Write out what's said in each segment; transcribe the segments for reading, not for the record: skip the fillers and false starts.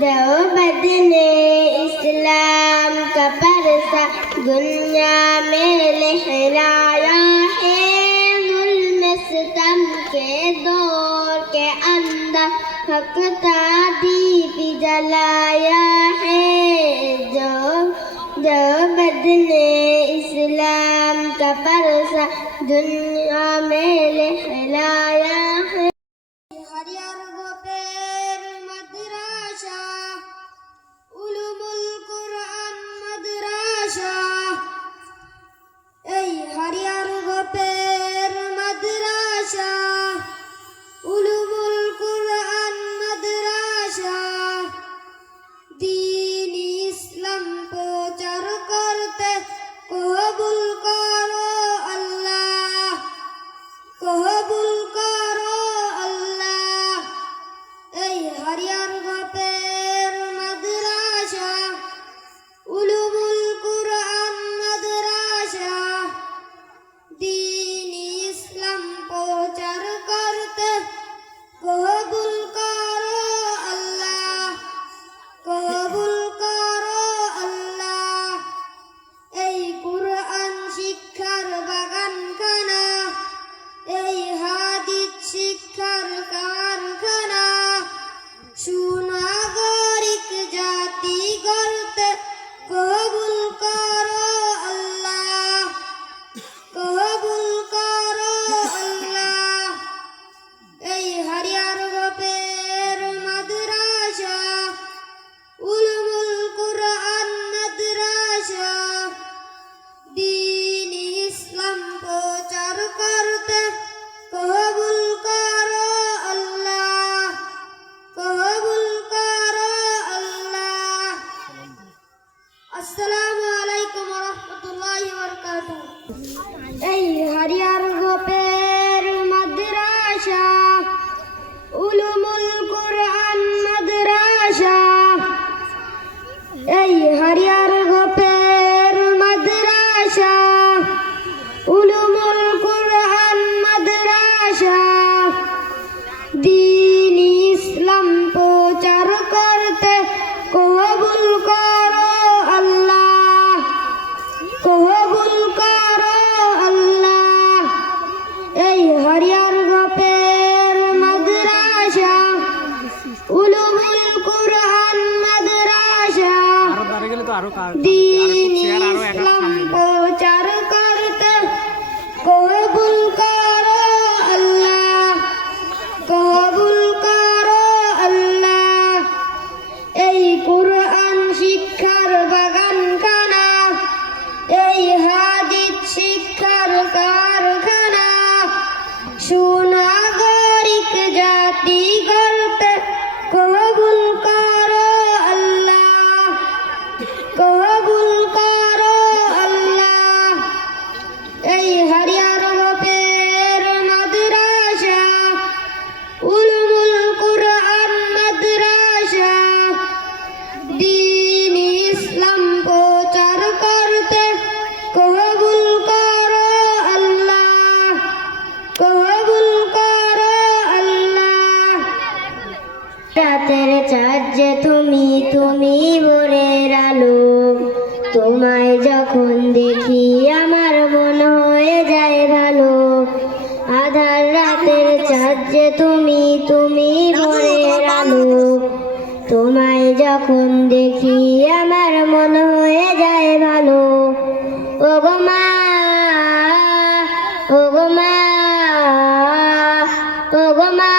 देवबंद ने इस्लाम का परसा दुनिया में लहराया है। जुल्म सितम के दौर के अंदर हक का दीप जलाया है। देवबंद ने इस्लाम का परसा दुनिया में लहराया है। हरियर गोपेर मदरसा उलुमुल कुरआन मदरसा এই হরিয়ার গোপের মাদ্রাসা উলুমুল কুরআন মাদ্রাসা দ্বীন ইসলাম প্রচার করতে কবুল করো আল্লাহ, কবুল করো আল্লাহ। এই হরিয়ার গোপের মাদ্রাসা উলুমুল কুরআন মাদ্রাসা দ্বীন ইসলাম প্রচার করতে কবুল করো আল্লাহ, কবুল করো আল্লাহ। এই কুরআন শিক্ষার বাগানখানা, এই হাদিস শিক্ষার কারখানা সুনাগরিক জাতি গড়তে কবুল করো আল্লাহ, কবুল করো আল্লাহ। এই হরিয়ার গোপের মাদ্রাসা উলুমুল কুরআন মাদ্রাসা দ্বীন ইসলাম প্রচার করতে কবুল করো আল্লাহ, কবুল করো আল্লাহ। আসসালামু আলাইকুম ওয়া রাহমাতুল্লাহি ওয়া বারাকাতুহু। এই হরিয়ার গোপের মাদ্রাসা উলুমুল কুরআন মাদ্রাসা এই হরিয়ার গোপের মাদ্রাসা উলুমুল কুরআন মাদ্রাসা দ্বীন ইসলাম প্রচার করতে কবুল করো আল্লাহ, কবুল করো আল্লাহ। এই হরিয়ার গোপের মাদ্রাসা উলুমুল কুরআন মাদ্রাসা দ্বীন ইসলাম প্রচার করতে কবুল করো আল্লাহ, কবুল করো আল্লাহ। এই কুরআন শিক্ষার বাগানখানা, এই হাদিস শিক্ষার কারখানা সুনাগরিক জাতি গড়তে কবুল করো আল্লাহ, কবুল করো আল্লাহ। এই হরিয়ার গোপের মাদ্রাসা উলুমুল কুরআন মাদ্রাসা দ্বীন ইসলাম প্রচার করতে কবুল করো আল্লাহ, কবুল করো আল্লাহ। রাতের চাঁদ যে তুমি, তুমি ভোরের আলো, তোমায় যখন দেখি আমার মন হয়ে যায় ভালো। আধার রাতের চাঁদ যে তুমি, তুমি ভোরের আলো, তোমায় যখন দেখি আমার মন হয়ে যায় ভালো। ওগো মা, ওগো মা, ওগো মা,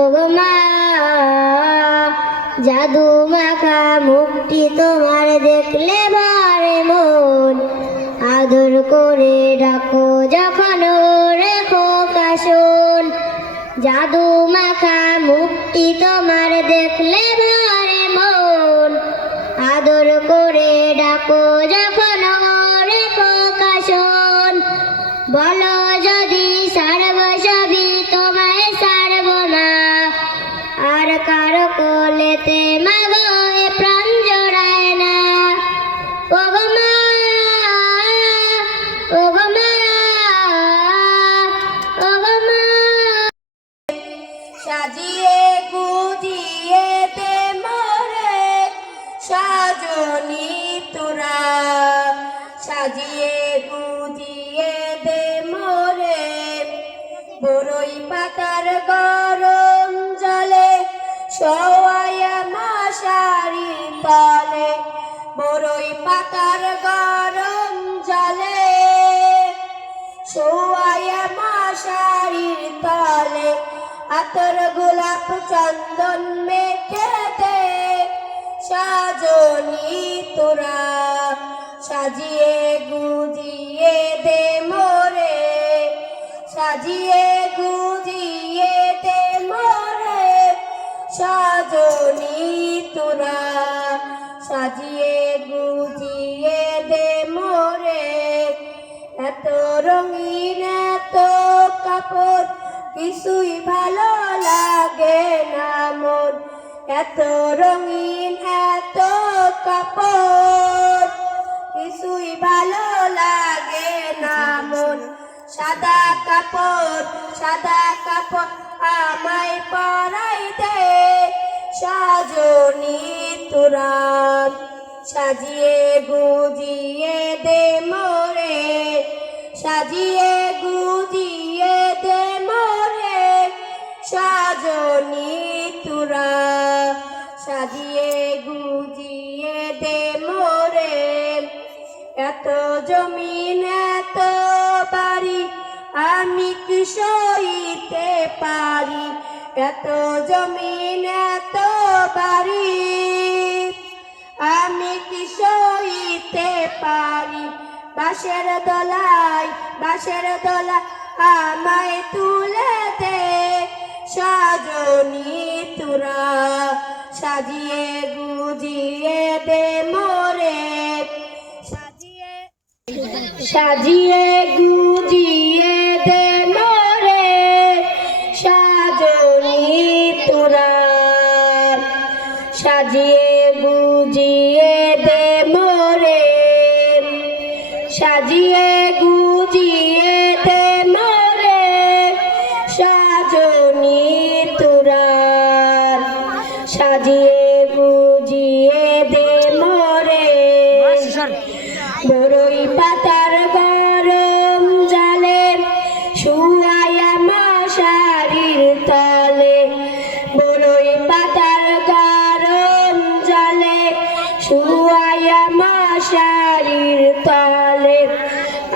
ওগো মা, জাদু মাখা মুখটি তোমার দেখলে ভরে মন। আদর করে ডাকো যখন ওরে খোকা শোন। জাদু মাখা মুখটি তোমার দেখলে ভরে মন। আদর করে ডাকো যখন ওরে খোকা শোন। বলো যদি ছাড়ব সবই তোমায় ছাড়ব না, আর কারো কোলেতে মাগো এ প্রাণ জোড়ায় না। ওগো মা, ওগো মা, ওগো মা। সাজিয়ে গুজিয়ে সাজিয়ে গুজিয়ে দে মোরে বড়ই পাতার গরম জলে শোয়ায়া মশারির তলে বড়ই পাতার গরম জলে শোয়ায়া মশারির তলে আতর গোলাপ চন্দন মেখে দে সাজনি তোরা সাজিয়ে গুজিয়ে দে মোরে সাজিয়ে গুজিয়ে দে মোরে সাজনি তোরা সাজিয়ে গুজিয়ে দে মোরে এত রঙিন এত কাপড় কিছুই ভালো লাগে না মন এত রঙিন এত কাপড় কিছুই ভালো লাগে না মন সাদা কাপড় আমায় পরাই দে সাজনি তোরা সাজিয়ে গুজিয়ে দে মোরে সাজিয়ে গুজিয়ে দে মোরে সাজনি তোরা সাজিয়ে গুজিয়ে দে মোরে এত জমিন এত বাড়ি আমি কি সইতে পারি এত জমিন এত বাড়ি আমি কি সইতে পারি বাঁশের দোলায় আমায় তুলে দে সাজনি তোরা সাজিয়ে গুজিয়ে দে মোরে সাজিয়ে গুজিয়ে দে মোরে সাজনি তোরা সাজিয়ে গুজিয়ে দে মোরে সাজিয়ে গুজিয়ে দে মোরে সাজনি তোরা সাজিয়ে গুজিয়ে দে মোরে বড়ই পাতার গরম জালে শুয়ায়া মশারির তলে বড়ই পাতার গরম জালে শুয়ায়া মশারির তলে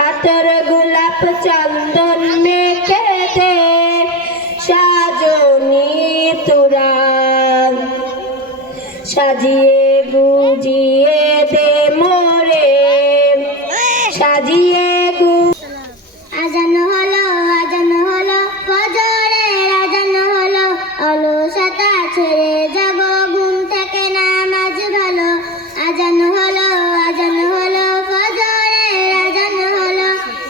আতর গোলাপ চন্দন মেখে দে সাজনি তোরা সাজিয়ে গুজিয়ে দে মোরে সাজিয়ে আজান হলো ফজরের আজান হলো অলসতা ছেড়ে যাব ঘুম থেকে নামাজ ভালো আজান হলো ফজরের আজান হলো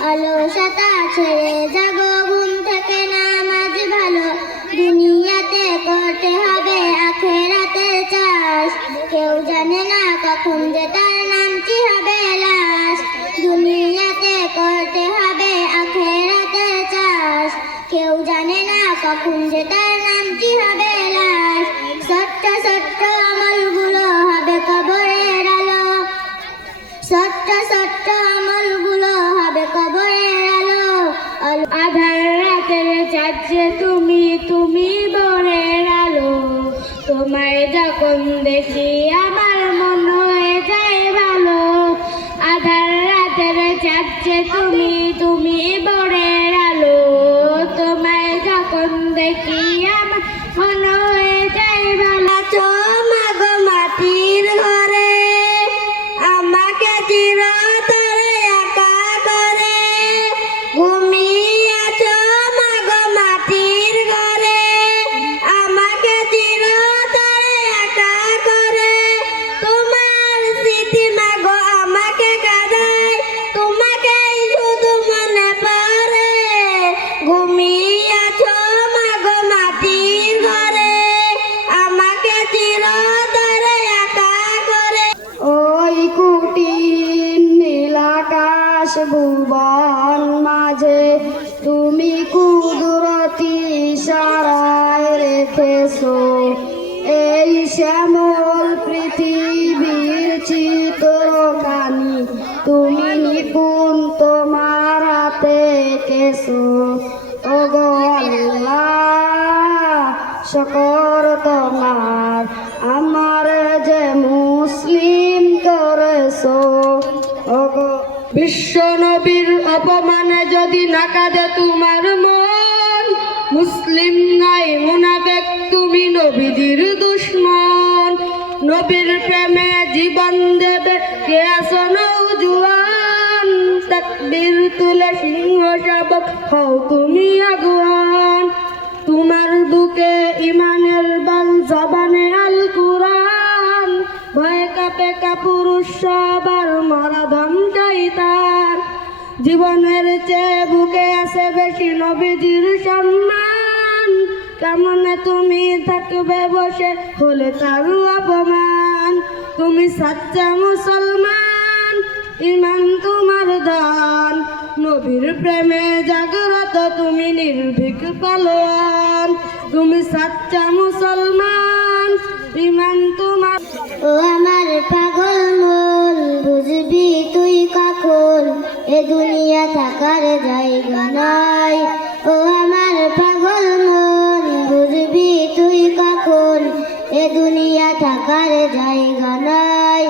অলসতা ছেড়ে যাব ঘুম থেকে নামাজ ভালো দুনিয়াতে করতে হবে আখিরাতের চাষ কেউ জানে না কখন যে তার নামটি হবে লাশ দুনিয়াতে করতে হবে আখিরাতের চাষ কেউ জানে না কখন যে তার নামটি হবে লাশ ছোট্ট ছোট্ট আমলগুলো হবে কবরের আলো ছোট্ট ছোট্ট আমলগুলো হবে কবরের আলো আধার রাতের যাচ্ছে তুমি ভোরের আলো তোমায় যখন দেখি আমার মন হয়ে যায় ভালো আধার রাতের যাচ্ছে তুমি ভোরের আলো তোমায় যখন দেখি আমার মন হয়ে যায় ভালো মাগো মাটির ঘরে আমাকে চিরতরে একা করে ঘুমিয়েছ মাগো মাটির ঘরে আমাকে চিরতরে একা করে তোমার স্মৃতি মাগো আমাকে কাঁদায় তোমাকেই শুধু মনে পড়ে ঘুমিয়েছ মাগো মাটির ঘরে আমাকে চিরতরে একা করে ওই কুটির নীল আকাশ ভুবন মাঝে তুমি কুদরতি ইশারায় রেখেছো এই শ্যামল পৃথিবীর চিত্রখানি তুমি করেছো ওগো আল্লাহ শুকর তোমার আমার যে মুসলিম করেছো ওগো বিশ্ব নবীর অপমানে যদি না কাঁদে তোমার মন মুসলিম নাই মুনাফিক তুমি নবীজির দুশমন নবীর প্রেমে জীবন দেবে কে আছো নওজোয়ান তাকবীর তুলে সিংহ শাবক হও তুমি আগুয়ান তোমার বুকে ইমানের বাল জবানে আল কুরআন ভয়ে কাঁপে কাপুরুষ সবার মরাদম শয়তান জীবনের চেয়ে বুকে আছে বেশি নবীজির সম্মান কেমনে তুমি থাকবে বসে হলে তার অপমান তুমি সাচ্চা মুসলমান ইমান তোমার দান নবীর প্রেমে জাগ্রত তুমি নির্ভীক পালোয়ান তুমি সাচ্চা মুসলমান ইমান তোমার ও আমার পাগল মন বুঝবি তুই কখন এ দুনিয়া থাকার জায়গা নয় ও আমার পাগল মন বুঝবি তুই কখন এ দুনিয়া থাকার জায়গা নয়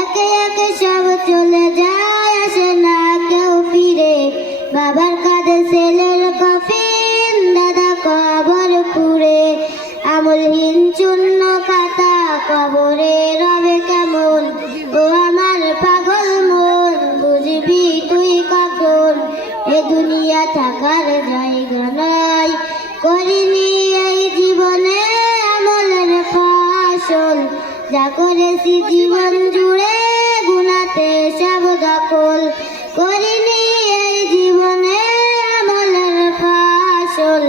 একে একে সব চলে যায় আসে না কেউ ফিরে বাবার কাঁধে ছেলের কফিন দাদা কবর পুড়ে আমলহীন চূর্ণ খাতা কবরে রবে কেমন ও আমার পাগল মন বুঝবি তুই কখন এ দুনিয়া থাকার জায়গা নয় করিনি এই জীবনে আমলের ফসল যা করেছি জীবন জুড়ে গুনাতে সব দখল করিনি এই জীবনে আমলের ফসল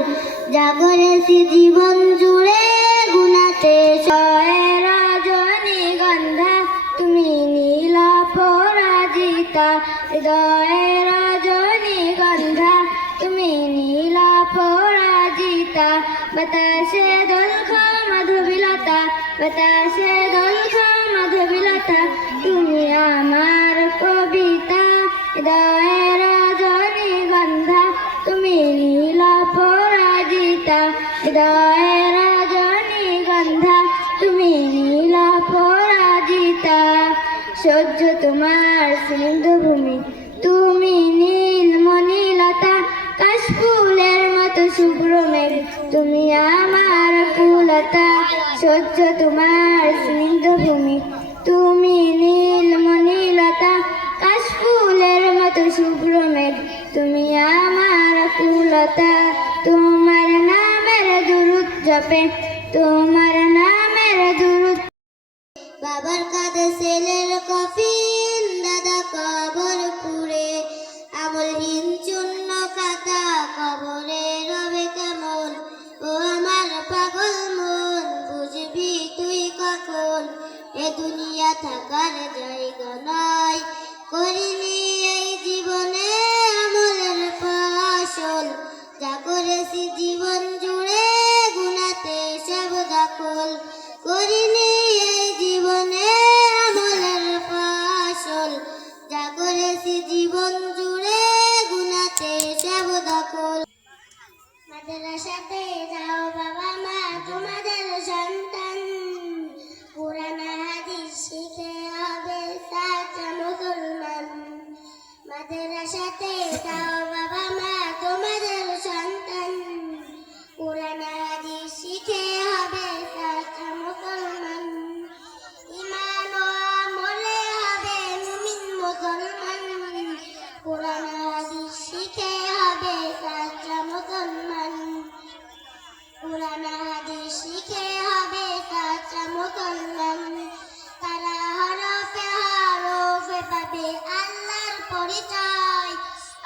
যা করেছি জীবন জুড়ে গুনাতে রজনীগন্ধা তুমি নীল পরাজিতা হৃদয়ের রজনীগন্ধা তুমি নীল পরাজিতা বাতাসে দোলখ মধুবিলতা বাতাসে দোলখ মধুবিলতা তুমি আমার কবিতা হৃদয়ের রজনীগন্ধা তুমি নীল পরাজিতা হৃদয়ের রজনীগন্ধা তুমি নীল পরাজিতা সহ্য তোমার সিন্ধুভূমি তুমি নীল মণিলতা কাশফুলের মতো শুভ্র মেঘ তুমি আমার কুলতা সহ্য তোমার সিন্ধুভূমি তুমি নীল মণিলতা কাশফুলের মতো শুভ্র মেঘ তুমি আমার কুলতা তোমার নামের দুরূদ জপে তোমার নামের দুরূদ বাবার কাঁধে ছেলের কফিন দাদা কবর পুড়ে আমলহীন চূর্ণ খাতা কবরে রবে কেমন ও আমার পাগল মন বুঝবি তুই কখন এ দুনিয়া থাকার জায়গা নয় করিনি এই জীবনে আমলের ফসল যা করেছি জীবন জুড়ে গুনাতে সব দখল করিনি এই জীবনে আমলের ফসল যা করেছি জীবন জুড়ে গুনাতে সব দখল মাদ্রাসাতে যাও বাবা মা তোমাদের সন্তান কোরআন হাদিস শিখে হবে সাচ্চা মুসলমান মাদ্রাসাতে যাও বাবা মা তোমাদের সন্তান কোরআন হাদিস শিখে হবে সাচ্চা মুসলমান ঈমান ও আমলে হবে মুমিন মুসলমান কোরআন হাদিস শিখে হবে সাচ্চা মুসলমান কোরআন হাদিস শিখে হবে সাচ্চা মুসলমান তারা হরফে হরফে পাবে আল্লাহর পরিচয়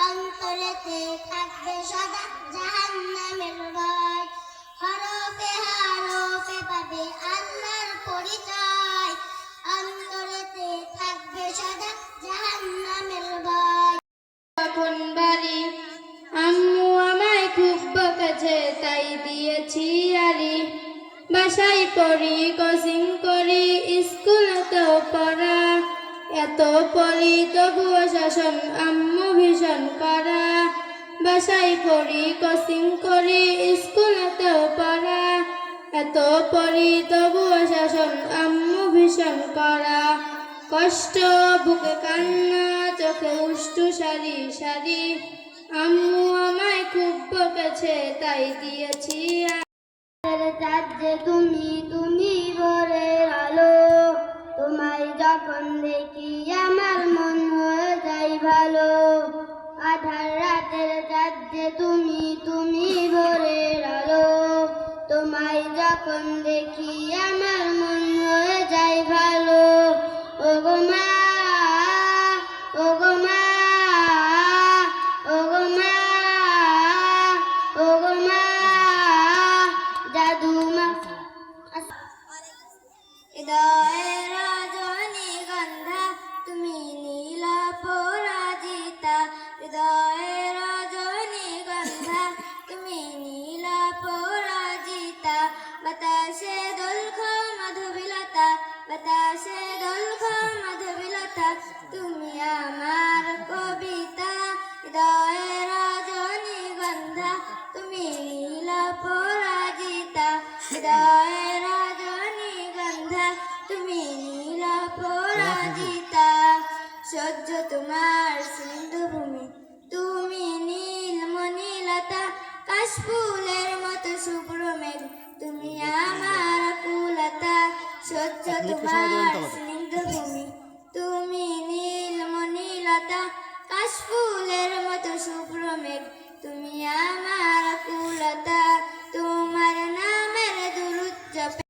অন্তরেতে থাকবে সদা জাহান্নামের ভয় হরফে হরফে পাবে আল্লাহর পরিচয় অন্তরেতে থাকবে সদা জাহান্নামের ভয় তখন বাড়ি আম্মু আমায় খুব বকেছে তাই দিয়েছি আরি বাসায় পড়ি কোচিং করি স্কুলে তো পড়া এত পড়ি তবুও শাসন আম্মু ভীষণ করা বাসায় পড়ি কোচিং করি স্কুলেতেও পড়া এত পড়ি তবুও শাসন আম্মু ভীষণ করা কষ্ট বুকে কান্না চোখে উষ্টু সারি সারি আম্মু আমায় খুব বকেছে তাই দিয়েছি যে তুমি তুমি ভোরের আলো তোমায় যখন দেখি আমার মন হয়ে যায় ভালো আধার রাতের চাঁদ যে তুমি তুমি ভোরের আলো তোমায় যখন দেখি আমার মন হয়ে যায় ভালো ও গো মা ও গো মা ও গো মা ও গো মা জাদু মা হৃদয়ের রজনীগন্ধা তুমি নীল পরাজিতা হৃদয়ের রজনীগন্ধা তুমি নীল পরাজিতা বাতাসে দোলখ মাধবীলতা বাতাসে দোলখ মাধবীলতা তুমি আমার কবিতা হৃদয়ের রজনীগন্ধা তুমি নীল পরাজিতা হৃদয়ের রজনীগন্ধা তুমি নীল পরাজিতা সহ্য তোমার সিন্ধুভূমি তুমি নীলমণিলতা কাশফুলের মতো শুভ্র মেঘ তুমি আমার কুলতা সহ্য তোমার সিন্ধুভূমি তুমি নীলমণিলতা কাশফুলের মতো শুভ্র মেঘ তুমি আমার কুলতা তোমার নামের দুরূদ জপে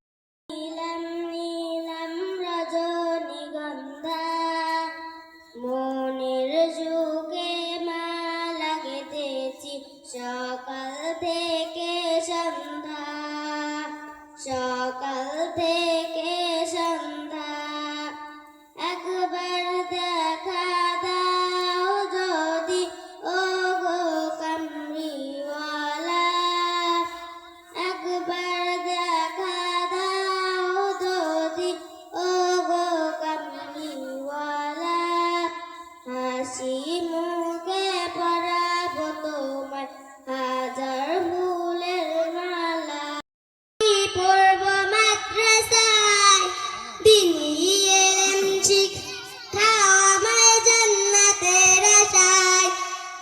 নীলম নীলম রজনীগন্ধা মনের সুখে মালা গেঁথেছি সকাল থেকে সন্ধ্যা সকাল থেকে সন্ধ্যা একবার দেখা দাও যদি ও গো কামরিওয়ালা একবার দেখা দাও যদি ও গো কামরিওয়ালা হাসি মুখে পরাবো তোমার হাজার ফুলের মালা পড়ব মাদ্রাসায় দিনী এলেম শিক্ষা আমায় জান্নাতের আশায়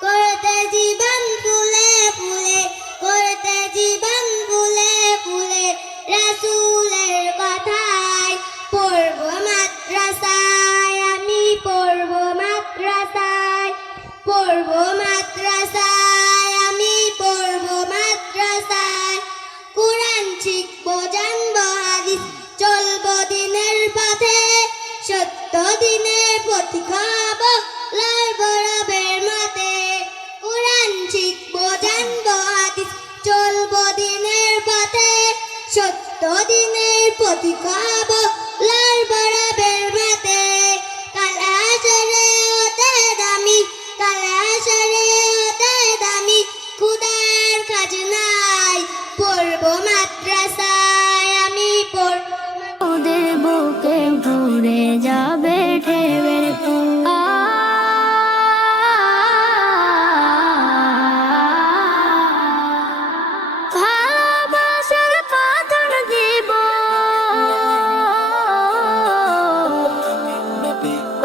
করতে জীবন ফুলে ফুলে করতে জীবন ফুলে ফুলে রাসূলের কথায় পড়ব মাদ্রাসায় আমি পড়ব মাদ্রাসায় পড়ব মাদ্রাসায় আমি পড়ব মাদ্রাসায় কোরআন শিখবো জানবো হাদিস চলবো দিনের পথে সত্য দিনের পথিক হব লড়ব রবের মতে কোরআন শিখবো জানবো হাদিস চলবো দিনের পথে সত্য দিনের পথিক হব লড়ব রবের মতে কাল হাশরে হতে দামি কাল হাশরে হতে দামি খুদার খাজনায় পড়ব মাদ্রাসায় আমি পড়ব ওদের বুকে ভরে যাবে ঢেউয়ের ভালোবাসার পাথর দিব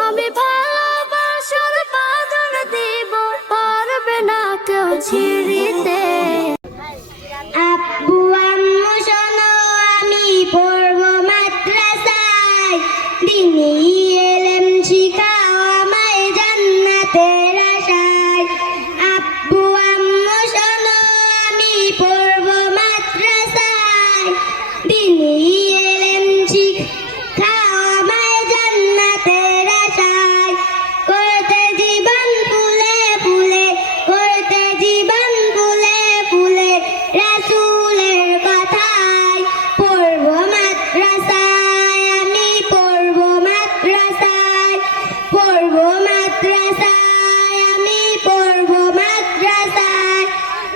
আমি ভালোবাসার পাথর দিব পারবে না কেউ ছিঁড়িতে আব্বু আম্মু শোনো আমি পড়ব মাদ্রাসায় দিনী এলেম শিখাও আমায় জান্নাতের আশায় আব্বু আম্মু শোনো আমি পড়ব মাদ্রাসায় দিনী এলেম শিখাও আমায় জান্নাতের আশায় করতে জীবন ফুলে ফুলে করতে জীবন ফুলে ফুলে রাসূলের কথায় পড়ব মাদ্রাসায় আমি পড়ব মাদ্রাসায় পড়ব মাদ্রাসায় আমি পড়ব মাদ্রাসায়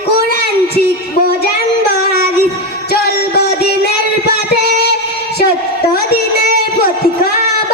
কোরআন শিখবো জানবো হাদিস চলবো দিনের পথে সত্য দিনের পথিক হব